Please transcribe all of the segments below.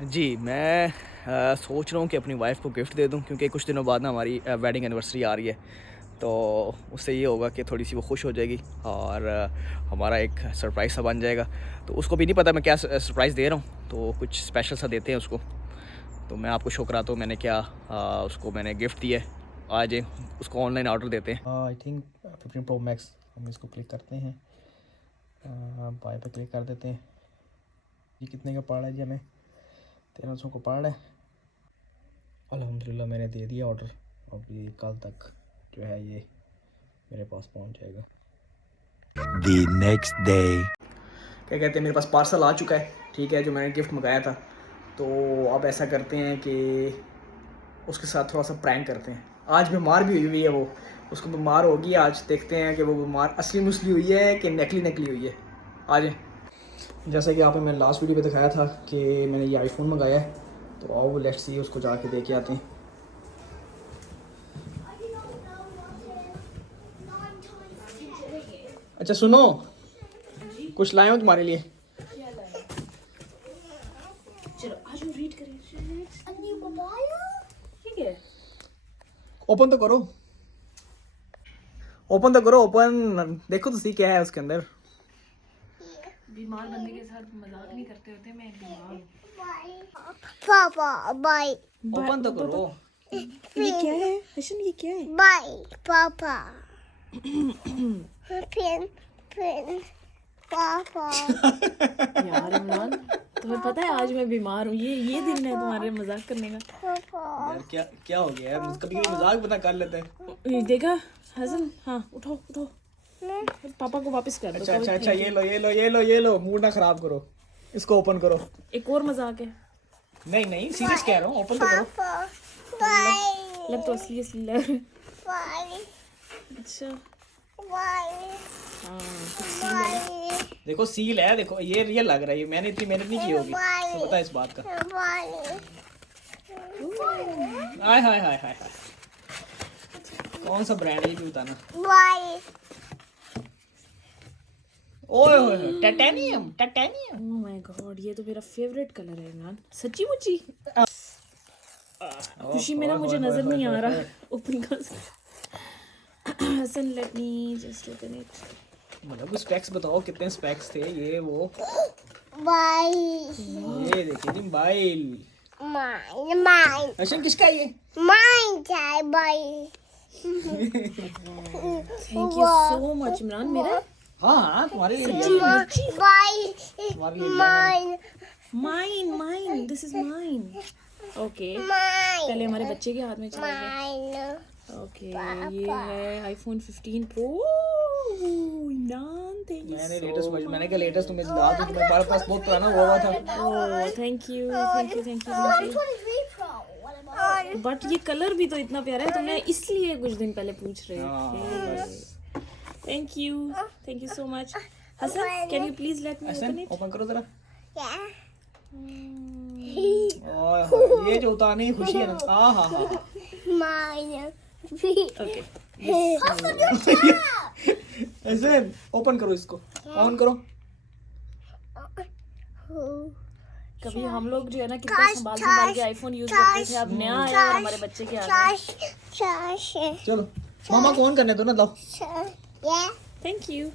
जी, मैं सोच रहा हूँ कि अपनी वाइफ़ को गिफ्ट दे दूँ क्योंकि कुछ दिनों बाद ना हमारी वेडिंग एनिवर्सरी आ रही है। तो उससे ये होगा कि थोड़ी-सी वो खुश हो जाएगी और हमारा एक सरप्राइज़ सा बन जाएगा। तो उसको भी नहीं पता मैं क्या सरप्राइज़ दे रहा हूँ, तो कुछ स्पेशल सा देते हैं उसको। तो मैं आपको शो कराता हूँ मैंने क्या उसको मैंने गिफ्ट दिया है। आ जाए उसको ऑनलाइन ऑर्डर देते हैं। आई थिंक 15 प्रो मैक्स हम इसको क्लिक करते हैं। बाय पे क्लिक कर देते हैं। ये कितने का पड़ रहा है जी हमें? 1300 को पड़ रहा है। अल्हम्दुलिल्लाह मैंने दे दिया ऑर्डर। अब ये कल तक जो है ये मेरे पास पहुंच जाएगा। The next day. क्या कहते हैं, मेरे पास पार्सल आ चुका है, ठीक है, जो मैंने गिफ्ट मंगाया था। तो अब ऐसा करते हैं कि उसके साथ थोड़ा सा प्रैंक करते हैं। आज बीमार भी हुई है वो, उसको बीमार होगी आज। देखते हैं कि वो बीमार असली मुसली हुई है कि नकली नकली हुई है। आ जाए। जैसे कि आपने मैंने लास्ट वीडियो पे दिखाया था कि मैंने ये आईफोन मंगाया है, तो आओ लेट्स सी उसको जाके दे के आते हैं। अच्छा सुनो, कुछ लाए हो तुम्हारे लिए। चलो आज हम रीड करेंगे। ठीक है, ओपन तो करो, ओपन तो करो, ओपन देखो तो सी क्या है उसके अंदर। बीमार बंदे के साथ मजाक नहीं करते होते। मैं बीमार हूँ। पापा बाय ओपन तो करो। ये क्या है हसन? ये क्या है? बाय पापा पेन पेन पापा यार इमरान, तुम्हें पता है आज मैं बीमार हूँ। ये दिन है तुम्हारे मजाक करने का। पापा यार क्या क्या हो गया यार, कभी कभी मजाक बना कर लेते हैं। ये देखा हसन? हाँ उठाओ उठाओ, पापा को वापस कर दो। अच्छा अच्छा अच्छा, ये लो ये लो ये लो ये लो, मूड ना खराब करो, इसको ओपन करो। एक और मजाक है। नहीं नहीं सीरियस कह रहा हूँ, ओपन तो करो। पापा बाय लग तो असली लग। बाय अच्छा बाय हाँ, बाय देखो सील है, देखो ये रियल लग रहा है। मैंने इतनी मेहनत नहीं की होगी, तो पता है इस बात का। बाय हाय हाय हाय हाय हाय, कौन सा ब्रांड है ये भी बताना। बाय ओए होए होए, titanium titanium. Oh my God, ये तो मेरा फेवरेट कलर है इमरान, सच्ची मुच्ची। खुशी में ना मुझे नजर नहीं आ रहा। ओपन कर Hasan, let me just open it. मतलब स्पेक्स बताओ कितने स्पेक्स थे ये वो। बाय ये देखिए जी मोबाइल। माइन माइन अशन किसका है ये? माइन चाय bye thank you so much Imran. मेरा हाँ हाँ तुम्हारे लिए लिया है। बाय तुम्हारे लिए लिया है मैंने। Mine mine this is mine. Okay, mine पहले हमारे बच्चे के हाथ में चला गया। माइन ओके, ये है iPhone 15 pro. Imran thank you मैंने सो लेटेस्ट वर्जन, मैंने कहा लेटेस्ट तुम्हें ला दूं, तुम्हारे पास बहुत पुराना हुआ था। Oh thank you thank you thank you. 23 Pro. What about but ये कलर भी तो इतना प्यारा है, तुमने इसलिए कुछ दिन पहले पूछ रहे थे। Thank you so much. Hasan can you please let me open ashen it? Open करो जरा। yeah? ओए होए, ये जो उतारने की खुशी है ना, हाँ हाँ हाँ। Mine. ओके, अशन ओपन करो, इसको ऑन करो। कभी हम लोग जो है ना कितना संभाल संभाल के आईफोन यूज करते थे, अब नया आया और हमारे बच्चे के आ गए। Trash. चलो मामा को ऑन करने दो ना, लाओ। Yeah. Thank you.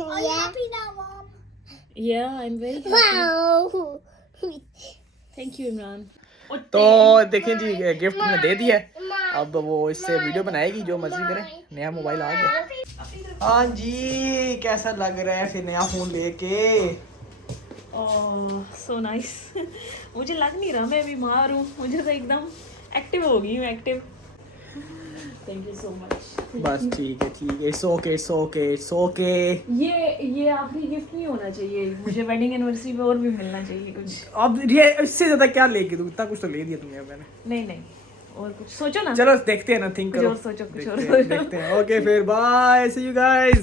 Are you happy now, Mom? या I am very Wow. Thank you Imran. तो देखें जी, गिफ्ट मैंने दे दिया है। अब वो इससे वीडियो बनाएगी, जो मर्जी करे। नया मोबाइल आ गया। हाँ जी, कैसा लग रहा है फिर नया फोन लेके? ओह सो नाइस। मुझे लग नहीं रहा मैं बीमार हूँ, मुझे तो एकदम एक्टिव हो गई हूँ, active. Thank you so much. बस ठीक है, it's okay it's okay it's okay. ये आखिरी गिफ्ट नहीं होना चाहिए, मुझे वेडिंग एनिवर्सरी पे और भी मिलना चाहिए कुछ। अब ये इससे ज्यादा क्या लेगी तुम? इतना कुछ तो ले दिया तुमने मैंने। नहीं नहीं, और कुछ सोचो ना। चलो देखते हैं ना, थिंक कुछ करो। और सोचो, कुछ और देखते हैं, सोचो। देखते हैं। ओके फिर बाय, सी यू गाइस।